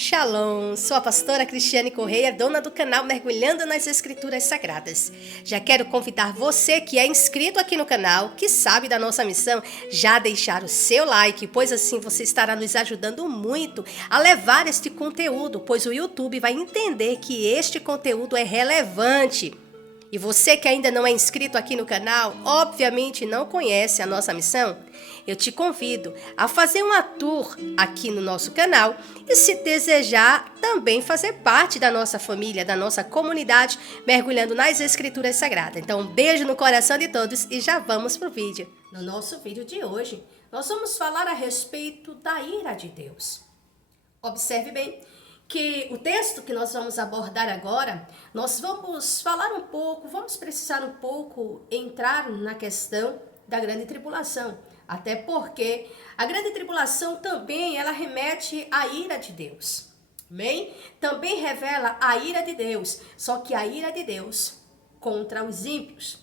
Shalom, sou a pastora Cristiane Correia, dona do canal Mergulhando nas Escrituras Sagradas. Já quero convidar você que é inscrito aqui no canal, que sabe da nossa missão, já a deixar o seu like, pois assim você estará nos ajudando muito a levar este conteúdo, pois o YouTube vai entender que este conteúdo é relevante. E você que ainda não é inscrito aqui no canal, obviamente não conhece a nossa missão, eu te convido a fazer uma tour aqui no nosso canal e, se desejar, também fazer parte da nossa família, da nossa comunidade, mergulhando nas Escrituras Sagradas. Então, um beijo no coração de todos e já vamos pro vídeo. No nosso vídeo de hoje, nós vamos falar a respeito da ira de Deus. Observe bem que o texto que nós vamos abordar agora, nós vamos falar um pouco, vamos precisar um pouco entrar na questão da grande tribulação. Até porque a grande tribulação também, ela remete à ira de Deus. Amém? Também revela a ira de Deus, só que a ira de Deus contra os ímpios.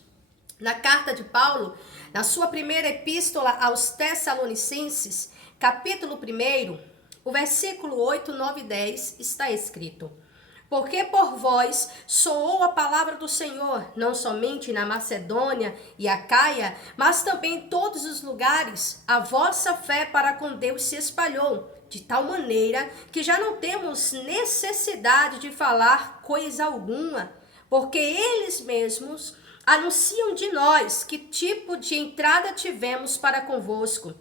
Na carta de Paulo, na sua primeira epístola aos Tessalonicenses, capítulo 1, o versículo 8, 9 e 10 está escrito: porque por vós soou a palavra do Senhor, não somente na Macedônia e Acaia, mas também em todos os lugares. A vossa fé para com Deus se espalhou, de tal maneira que já não temos necessidade de falar coisa alguma, porque eles mesmos anunciam de nós que tipo de entrada tivemos para convosco.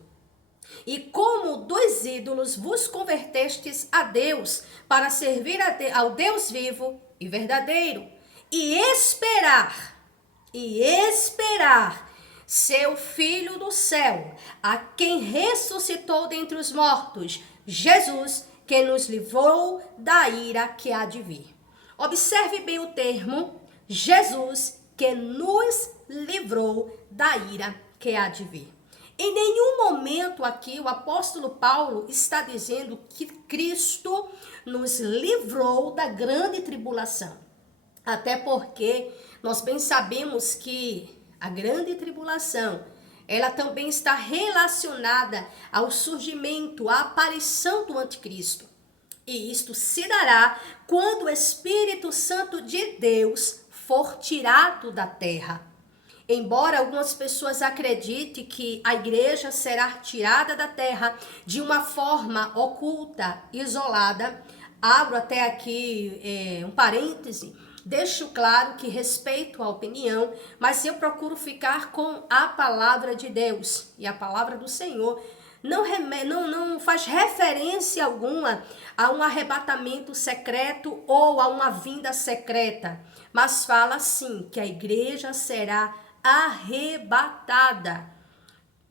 E como dos ídolos vos convertestes a Deus, para servir ao Deus vivo e verdadeiro, e esperar seu Filho do céu, a quem ressuscitou dentre os mortos, Jesus, que nos livrou da ira que há de vir. Observe bem o termo Jesus, que nos livrou da ira que há de vir. Em nenhum momento aqui o apóstolo Paulo está dizendo que Cristo nos livrou da grande tribulação. Até porque nós bem sabemos que a grande tribulação, ela também está relacionada ao surgimento, à aparição do anticristo. E isto se dará quando o Espírito Santo de Deus for tirado da terra. Embora algumas pessoas acreditem que a igreja será tirada da terra de uma forma oculta, isolada, abro até aqui um parêntese, deixo claro que respeito a opinião, mas eu procuro ficar com a palavra de Deus. E a palavra do Senhor não faz referência alguma a um arrebatamento secreto ou a uma vinda secreta, mas fala sim que a igreja será arrebatada.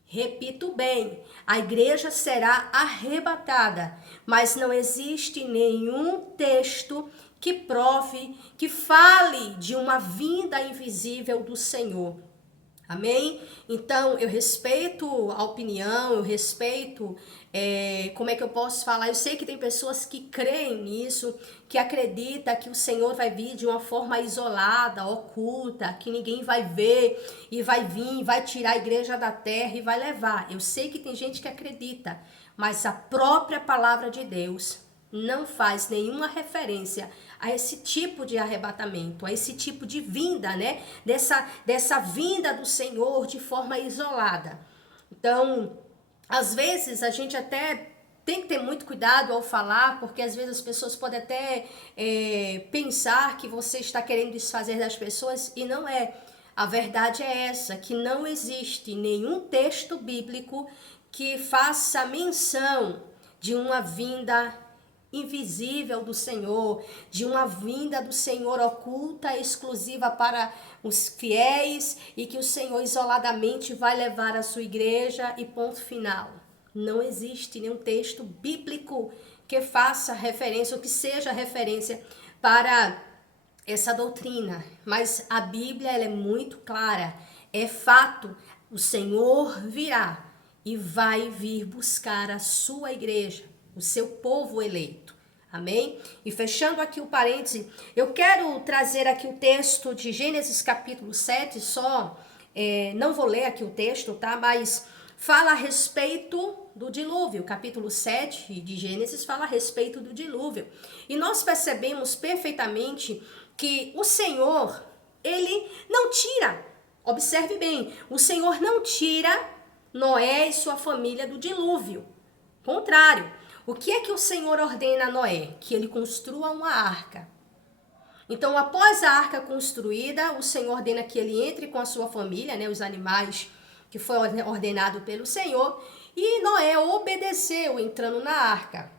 Repito bem, a igreja será arrebatada, mas não existe nenhum texto que prove, que fale de uma vinda invisível do Senhor. Amém? Então, eu respeito a opinião, eu respeito, como é que eu posso falar? Eu sei que tem pessoas que creem nisso, que acreditam que o Senhor vai vir de uma forma isolada, oculta, que ninguém vai ver e vai vir, vai tirar a igreja da terra e vai levar. Eu sei que tem gente que acredita, mas a própria palavra de Deus não faz nenhuma referência a esse tipo de arrebatamento, a esse tipo de vinda, né? Dessa vinda do Senhor de forma isolada. Então, às vezes a gente até tem que ter muito cuidado ao falar, porque às vezes as pessoas podem até pensar que você está querendo desfazer das pessoas e não é. A verdade é essa, que não existe nenhum texto bíblico que faça menção de uma vinda invisível do Senhor, de uma vinda do Senhor oculta, exclusiva para os fiéis e que o Senhor isoladamente vai levar a sua igreja e ponto final. Não existe nenhum texto bíblico que faça referência ou que seja referência para essa doutrina, mas a Bíblia ela é muito clara, é fato, o Senhor virá e vai vir buscar a sua igreja, o seu povo eleito. Amém? E fechando aqui o parêntese, eu quero trazer aqui o texto de Gênesis capítulo 7, não vou ler aqui o texto, tá? Mas fala a respeito do dilúvio. Capítulo 7 de Gênesis fala a respeito do dilúvio. E nós percebemos perfeitamente que o Senhor, ele não tira, observe bem, o Senhor não tira Noé e sua família do dilúvio. Contrário, o que é que o Senhor ordena a Noé? Que ele construa uma arca. Então, após a arca construída, o Senhor ordena que ele entre com a sua família, né, os animais que foi ordenado pelo Senhor, e Noé obedeceu entrando na arca.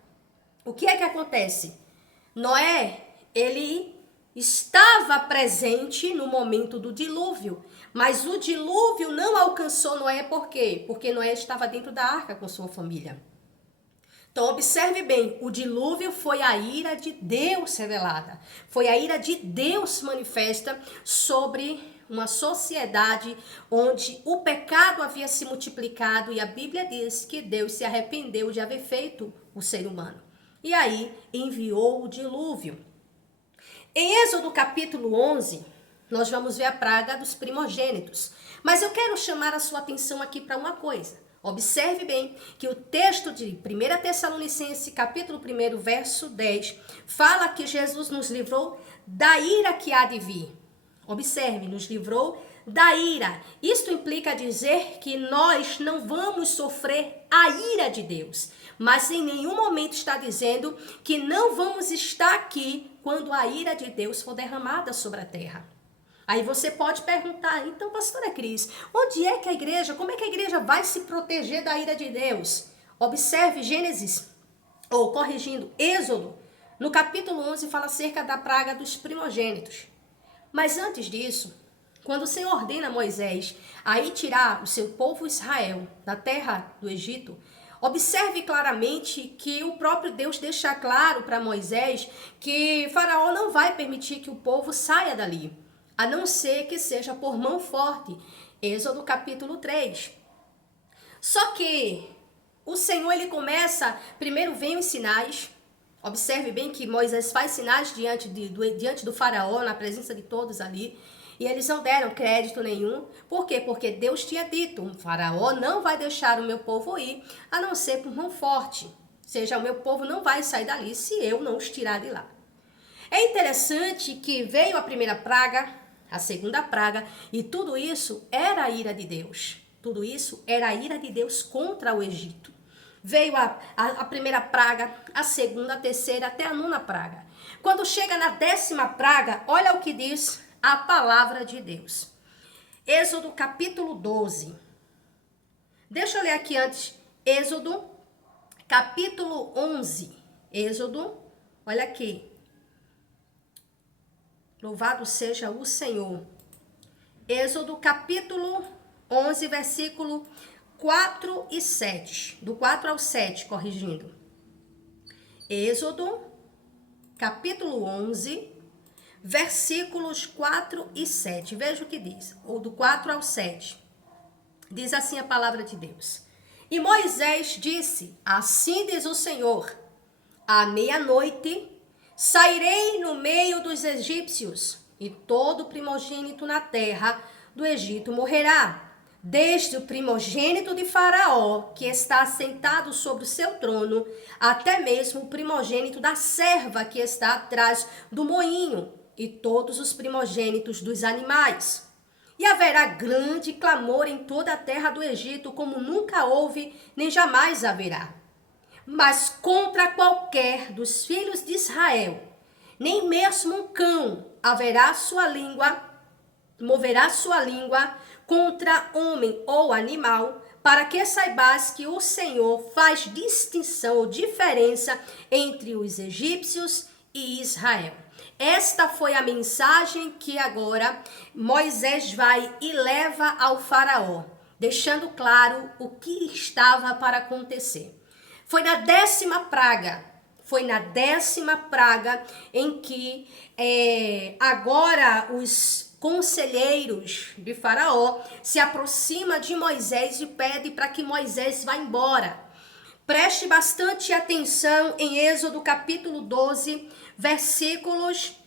O que é que acontece? Noé, ele estava presente no momento do dilúvio, mas o dilúvio não alcançou Noé por quê? Porque Noé estava dentro da arca com sua família. Então, observe bem, o dilúvio foi a ira de Deus revelada. Foi a ira de Deus manifesta sobre uma sociedade onde o pecado havia se multiplicado e a Bíblia diz que Deus se arrependeu de haver feito o ser humano. E aí enviou o dilúvio. Em Êxodo capítulo 11, nós vamos ver a praga dos primogênitos. Mas eu quero chamar a sua atenção aqui para uma coisa. Observe bem que o texto de 1 Tessalonicenses, capítulo 1, verso 10, fala que Jesus nos livrou da ira que há de vir. Observe, nos livrou da ira. Isto implica dizer que nós não vamos sofrer a ira de Deus. Mas em nenhum momento está dizendo que não vamos estar aqui quando a ira de Deus for derramada sobre a terra. Aí você pode perguntar, então, pastora Cris, onde é que a igreja, como é que a igreja vai se proteger da ira de Deus? Observe Gênesis, ou corrigindo, Êxodo, no capítulo 11 fala acerca da praga dos primogênitos. Mas antes disso, quando o Senhor ordena a Moisés a ir tirar o seu povo Israel da terra do Egito, observe claramente que o próprio Deus deixa claro para Moisés que Faraó não vai permitir que o povo saia dali, a não ser que seja por mão forte. Êxodo capítulo 3. Só que o Senhor, ele começa, primeiro vem os sinais. Observe bem que Moisés faz sinais diante do faraó, na presença de todos ali. E eles não deram crédito nenhum. Por quê? Porque Deus tinha dito, o faraó não vai deixar o meu povo ir, a não ser por mão forte. Ou seja, o meu povo não vai sair dali se eu não os tirar de lá. É interessante que veio a primeira praga, a segunda praga, e tudo isso era a ira de Deus. Tudo isso era a ira de Deus contra o Egito. Veio a primeira praga, a segunda, a terceira, até a nona praga. Quando chega na 10ª praga, olha o que diz a palavra de Deus. Êxodo capítulo 12. Deixa eu ler aqui antes. Êxodo capítulo 11. Êxodo, olha aqui. Louvado seja o Senhor. Êxodo capítulo 11, versículo 4 e 7. Do 4 ao 7, corrigindo. Êxodo capítulo 11, versículos 4 e 7. Veja o que diz. Ou do 4 ao 7. Diz assim a palavra de Deus. E Moisés disse, assim diz o Senhor, à meia-noite sairei no meio dos egípcios, e todo primogênito na terra do Egito morrerá, desde o primogênito de Faraó, que está sentado sobre o seu trono, até mesmo o primogênito da serva que está atrás do moinho, e todos os primogênitos dos animais. E haverá grande clamor em toda a terra do Egito, como nunca houve, nem jamais haverá. Mas contra qualquer dos filhos de Israel, nem mesmo um cão moverá sua língua contra homem ou animal, para que saibais que o Senhor faz distinção ou diferença entre os egípcios e Israel. Esta foi a mensagem que agora Moisés vai e leva ao faraó, deixando claro o que estava para acontecer. Foi na 10ª praga em que agora os conselheiros de Faraó se aproximam de Moisés e pedem para que Moisés vá embora. Preste bastante atenção em Êxodo capítulo 12, versículos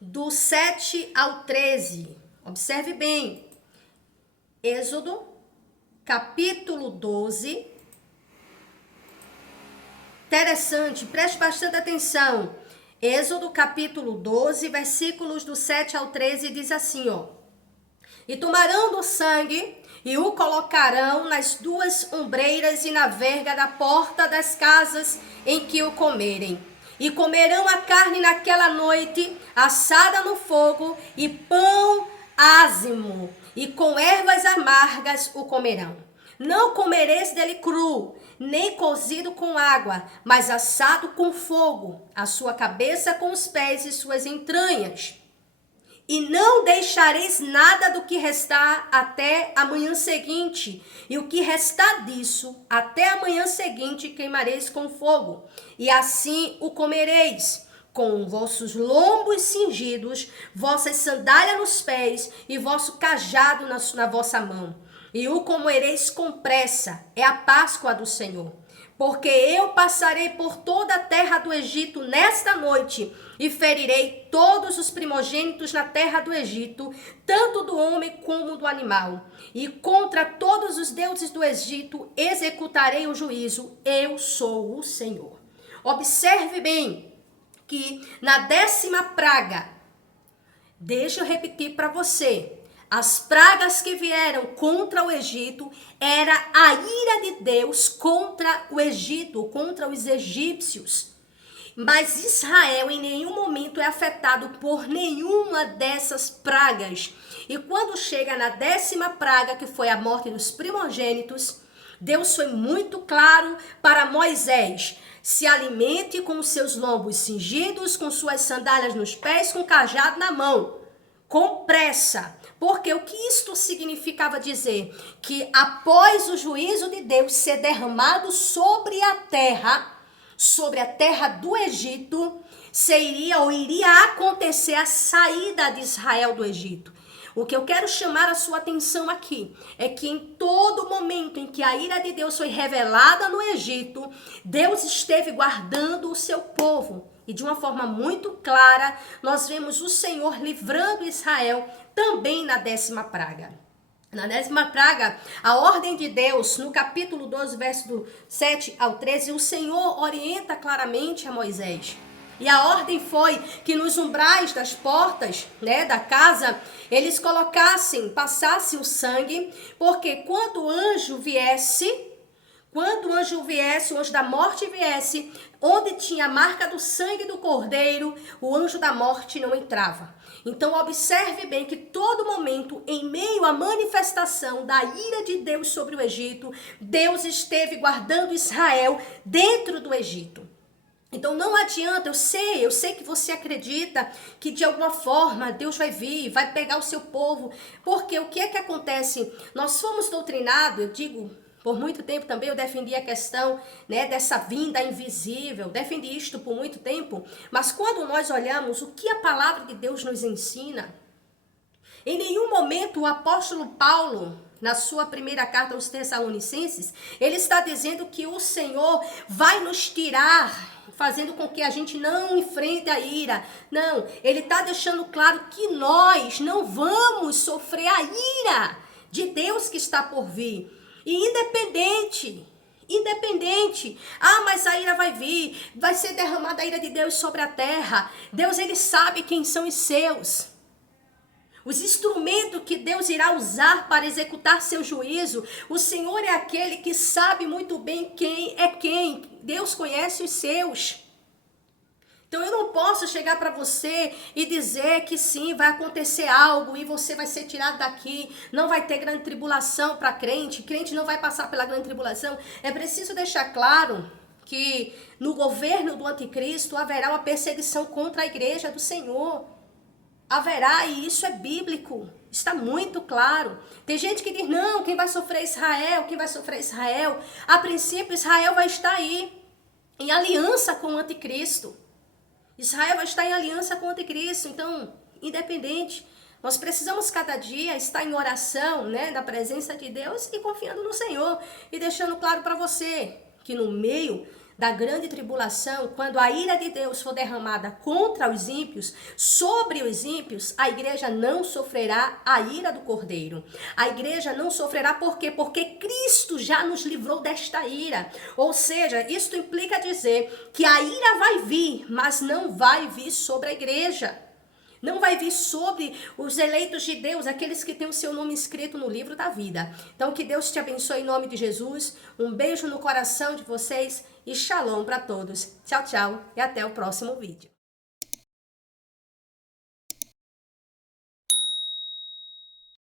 do 7 ao 13. Observe bem. Êxodo capítulo 12. Interessante, preste bastante atenção. Êxodo, capítulo 12, versículos do 7 ao 13, diz assim, ó. E tomarão do sangue e o colocarão nas duas ombreiras e na verga da porta das casas em que o comerem. E comerão a carne naquela noite, assada no fogo, e pão ázimo, e com ervas amargas o comerão. Não comereis dele cru, nem cozido com água, mas assado com fogo, a sua cabeça com os pés e suas entranhas. E não deixareis nada do que restar até a manhã seguinte, e o que restar disso, até a manhã seguinte queimareis com fogo, e assim o comereis, com vossos lombos cingidos, vossas sandálias nos pés, e vosso cajado na vossa mão. E o comereis com pressa, é a Páscoa do Senhor. Porque eu passarei por toda a terra do Egito nesta noite, e ferirei todos os primogênitos na terra do Egito, tanto do homem como do animal. E contra todos os deuses do Egito executarei o juízo. Eu sou o Senhor. Observe bem que na 10ª praga, deixa eu repetir para você, as pragas que vieram contra o Egito era a ira de Deus contra o Egito, contra os egípcios. Mas Israel em nenhum momento é afetado por nenhuma dessas pragas. E quando chega na 10ª praga, que foi a morte dos primogênitos, Deus foi muito claro para Moisés: se alimente com os seus lombos cingidos, com suas sandálias nos pés, com cajado na mão, com pressa. Porque o que isto significava dizer? Que após o juízo de Deus ser derramado sobre a terra do Egito, iria acontecer a saída de Israel do Egito. O que eu quero chamar a sua atenção aqui é que em todo momento em que a ira de Deus foi revelada no Egito, Deus esteve guardando o seu povo. E de uma forma muito clara, nós vemos o Senhor livrando Israel também na 10ª praga. Na 10ª praga, a ordem de Deus, no capítulo 12, verso do 7 ao 13, o Senhor orienta claramente a Moisés. E a ordem foi que nos umbrais das portas, da casa, eles passassem o sangue, porque quando o anjo viesse, o anjo da morte viesse, onde tinha a marca do sangue do cordeiro, o anjo da morte não entrava. Então observe bem que todo momento, em meio à manifestação da ira de Deus sobre o Egito, Deus esteve guardando Israel dentro do Egito. Então não adianta, eu sei que você acredita que de alguma forma Deus vai vir, vai pegar o seu povo, porque o que é que acontece? Nós fomos doutrinados, eu digo, por muito tempo também eu defendi a questão dessa vinda invisível, defendi isto por muito tempo, mas quando nós olhamos o que a palavra de Deus nos ensina, em nenhum momento o apóstolo Paulo, na sua primeira carta aos Tessalonicenses, ele está dizendo que o Senhor vai nos tirar, fazendo com que a gente não enfrente a ira. Não, ele está deixando claro que nós não vamos sofrer a ira de Deus que está por vir. E independente, mas a ira vai vir, vai ser derramada a ira de Deus sobre a terra. Deus, ele sabe quem são os seus. Os instrumentos que Deus irá usar para executar seu juízo, o Senhor é aquele que sabe muito bem quem é quem. Deus conhece os seus. Então eu não posso chegar para você e dizer que sim, vai acontecer algo e você vai ser tirado daqui, não vai ter grande tribulação para crente não vai passar pela grande tribulação. É preciso deixar claro que no governo do anticristo haverá uma perseguição contra a igreja do Senhor. Haverá, e isso é bíblico, está muito claro. Tem gente que diz, não, quem vai sofrer é Israel. A princípio, Israel vai estar aí, em aliança com o anticristo. Israel vai estar em aliança com o anticristo, então, independente. Nós precisamos cada dia estar em oração, na presença de Deus e confiando no Senhor. E deixando claro para você que no meio da grande tribulação, quando a ira de Deus for derramada contra os ímpios, sobre os ímpios, a igreja não sofrerá a ira do Cordeiro. A igreja não sofrerá por quê? Porque Cristo já nos livrou desta ira. Ou seja, isto implica dizer que a ira vai vir, mas não vai vir sobre a igreja. Não vai vir sobre os eleitos de Deus, aqueles que têm o seu nome escrito no livro da vida. Então, que Deus te abençoe em nome de Jesus. Um beijo no coração de vocês e shalom para todos. Tchau, tchau e até o próximo vídeo.